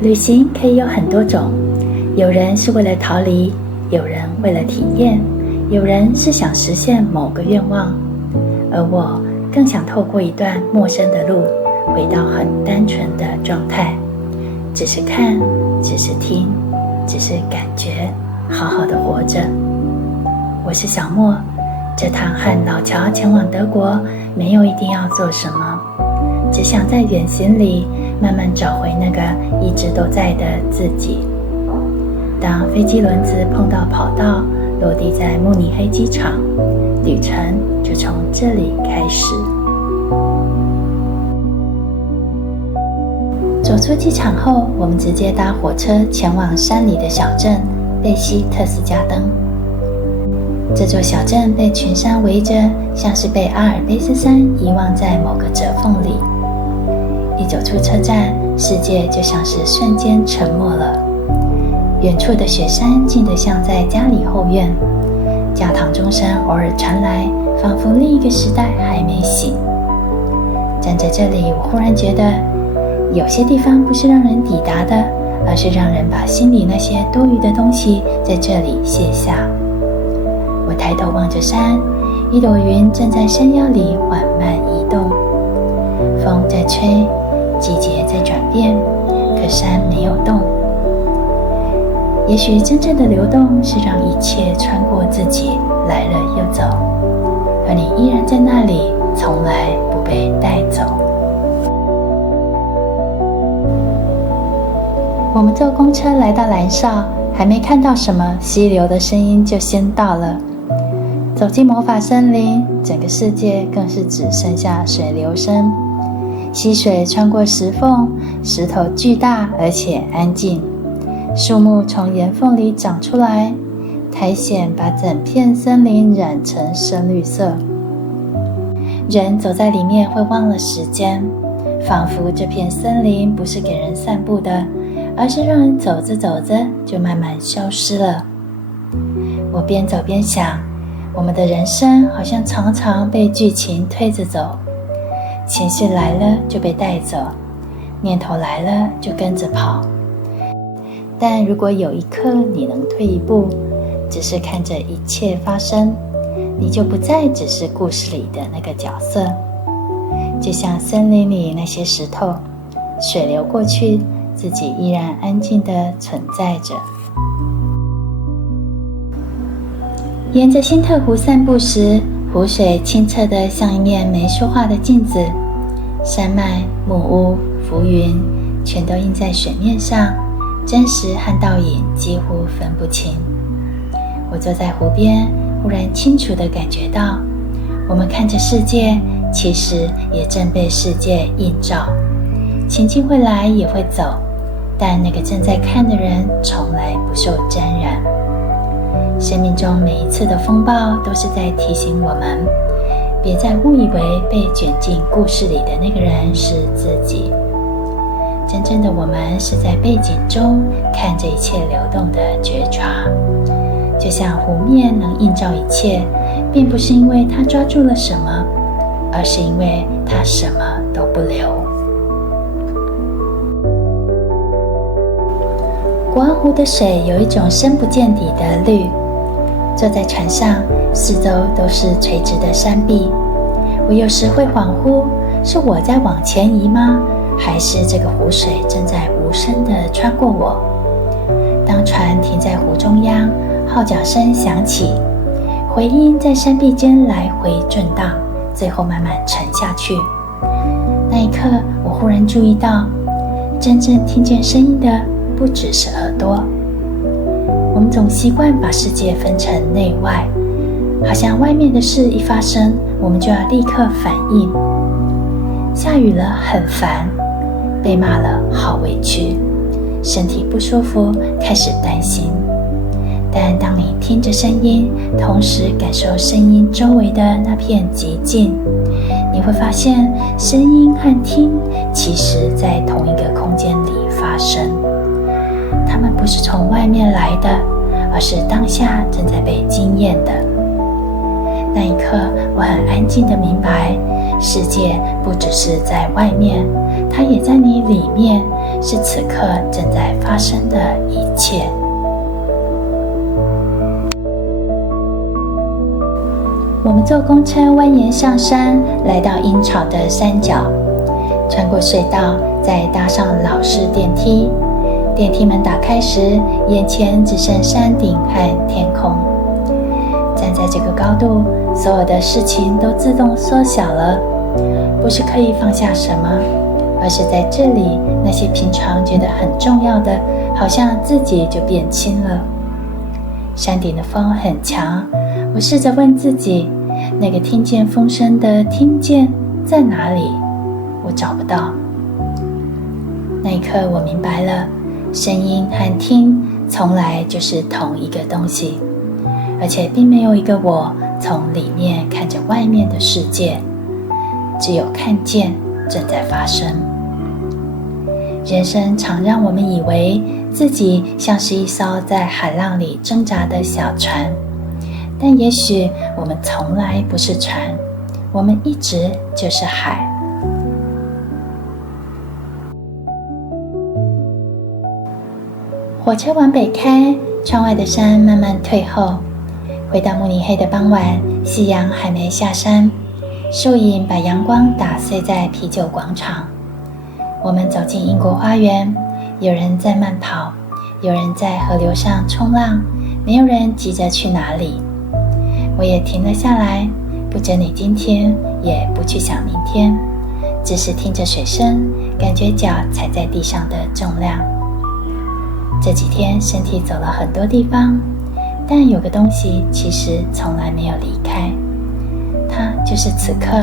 旅行可以有很多種，有人是為了逃離，有人為了體驗，有人是想實現某個願望，而我更想透過一段陌生的路，回到很單純的狀態，只是看，只是聽，只是感覺，好好的活着。我是小莫，這趟和老喬前往德國，沒有一定要做什麼，只想在遠行裡慢慢找回那個一直都在的自己。當飛機輪子碰到跑道，落地在慕尼黑機場，旅程就從這裡開始。走出機場後，我們直接搭火車前往山裡的小鎮貝希特斯加登。這座小鎮被群山圍着，像是被阿爾卑斯山遺忘在某個折縫裡。一走出車站，世界就像是瞬間沉默了。遠處的雪山靜得像在家裡後院，教堂鐘聲偶爾傳來，仿佛另一個時代還沒醒。站在這裡，我忽然覺得，有些地方不是讓人抵達的，而是讓人把心裡那些多餘的東西在這裡卸下。我抬頭望着山，一朵雲正在山腰裡緩慢移動，風在吹，季節在轉變，可山沒有動。也許真正的流動是讓一切穿過自己，來了又走，而你依然在那裡，從來不被帶走。我們坐公車來到蘭紹，還沒看到什麼，溪流的聲音就先到了。走進魔法森林，整個世界更是只剩下水流聲。溪水穿過石縫，石頭巨大而且安靜。樹木從岩縫裡長出來，苔蘚把整片森林染成深綠色。人走在裡面會忘了時間，仿佛這片森林不是給人散步的，而是讓人走着走着就慢慢消失了。我邊走邊想，我們的人生好像常常被劇情推着走，情緒來了就被帶走，念頭來了就跟着跑。但如果有一刻你能退一步，只是看着一切發生，你就不再只是故事裡的那個角色。就像森林裡那些石頭，水流過去，自己依然安靜地存在着。沿着辛特湖散步時，湖水清澈得像一面沒說話的鏡子，山脈、木屋、浮雲全都映在水面上，真實和倒影幾乎分不清。我坐在湖邊，忽然清楚地感覺到，我們看着世界，其實也正被世界映照。情境會來也會走，但那個正在看的人從來不受沾染。生命中每一次的風暴都是在提醒我們，別再誤以為被捲進故事裡的那個人是自己。真正的我們是在背景中看着一切流動的覺察，就像湖面能映照一切，並不是因為它抓住了什麼，而是因為它什麼都不留。國王湖的水有一種深不見底的綠，坐在船上，四周都是垂直的山壁。我有時會恍惚，是我在往前移嗎？還是這個湖水正在無聲地穿過我？當船停在湖中央，號角聲響起，回音在山壁間來回震盪，最後慢慢沉下去。那一刻，我忽然注意到，真正聽見聲音的不只是耳朵。我們總習慣把世界分成內外，好像外面的事一發生，我們就要立刻反應。下雨了，很煩。被罵了，好委屈，身體不舒服，開始擔心。但當你聽着聲音，同時感受聲音周圍的那片寂靜，你會發現聲音和聽其實在同一個空間裡發生。它們不是從外面來的，而是當下正在被經驗的。那一刻，我很安靜地明白，世界不只是在外面，它也在你裡面，是此刻正在發生的一切。我們坐公車蜿蜒上山，來到陰草的山腳，穿過隧道，再搭上老式電梯。電梯門打開時，眼前只剩山頂和天空。站在這個高度，所有的事情都自動縮小了，不是刻意放下什麼，而是在這裡，那些平常覺得很重要的，好像自己就變輕了。山頂的風很強，我試着問自己，那個聽見風聲的聽見在哪裡？我找不到。那一刻，我明白了，聲音和聽從來就是同一個東西，而且並沒有一個我從裡面看着外面的世界，只有看見正在發生。人生常讓我們以為自己像是一艘在海浪裡掙扎的小船，但也許我們從來不是船，我們一直就是海。火車往北開，窗外的山慢慢退後。回到慕尼黑的傍晚，夕陽還沒下山，樹影把陽光打碎在啤酒廣場。我們走進英國花園，有人在慢跑，有人在河流上衝浪，沒有人急着去哪裡。我也停了下來，不整理今天，也不去想明天，只是聽着水聲，感覺腳踩在地上的重量。這幾天身體走了很多地方，但有個東西其實從來沒有離開，它就是此刻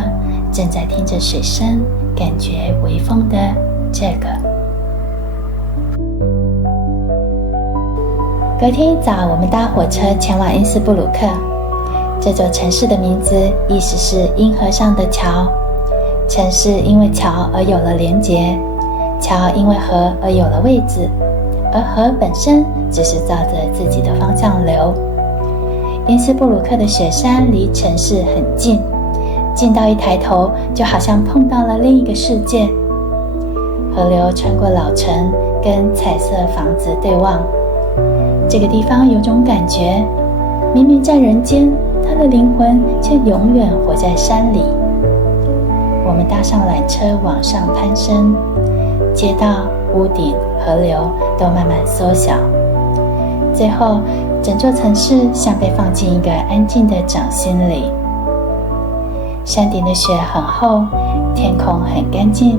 正在聽着水聲，感覺微風的這個。隔天一早，我們搭火車前往因斯布魯克。這座城市的名字意思是陰河上的橋，城市因為橋而有了連結，橋因為河而有了位置，而河本身只是照着自己的方向流。因斯布魯克的雪山離城市很近，近到一抬頭就好像碰到了另一個世界。河流穿過老城，跟彩色房子對望。這個地方有種感覺，明明在人間，他的靈魂卻永遠活在山裡。我們搭上纜車往上攀升，街道、屋頂、河流都慢慢縮小，最後整座城市像被放進一個安靜的掌心裡。山頂的雪很厚，天空很乾淨，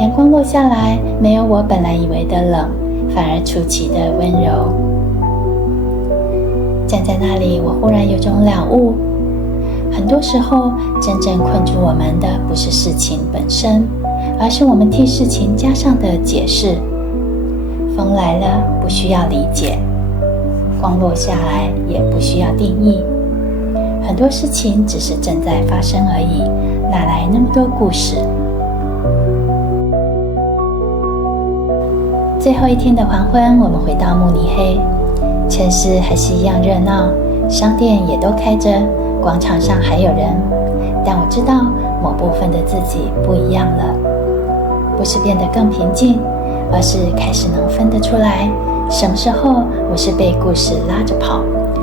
陽光落下來，沒有我本來以為的冷，反而出奇的溫柔。站在那裡，我忽然有種了悟，很多時候真正困住我們的不是事情本身，而是我們替事情加上的解釋。風來了，不需要理解；光落下來，也不需要定義。很多事情只是正在發生而已，哪來那麼多故事？最後一天的黃昏，我們回到慕尼黑，城市還是一樣熱鬧，商店也都開着，廣場上還有人。但我知道某部分的自己不一樣了，不是變得更平靜，而是開始能分得出來，什麼時候我是被故事拉着跑，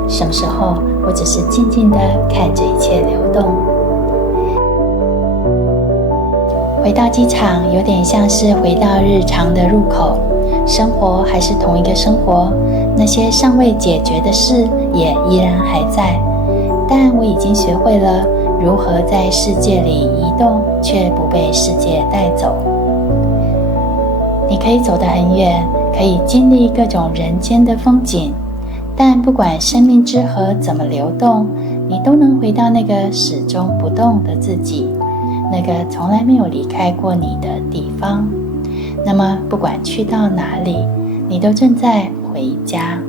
什麼時候我只是靜靜地看着一切流動。回到機場，有點像是回到日常的入口，生活還是同一個生活，那些尚未解決的事也依然還在，但我已經學會了如何在世界裡移動，卻不被世界帶走。你可以走得很遠，可以經歷各種人間的風景，但不管生命之河怎麼流動，你都能回到那個始終不動的自己，那個從來沒有離開過你的地方。那麼不管去到哪裡，你都正在回家。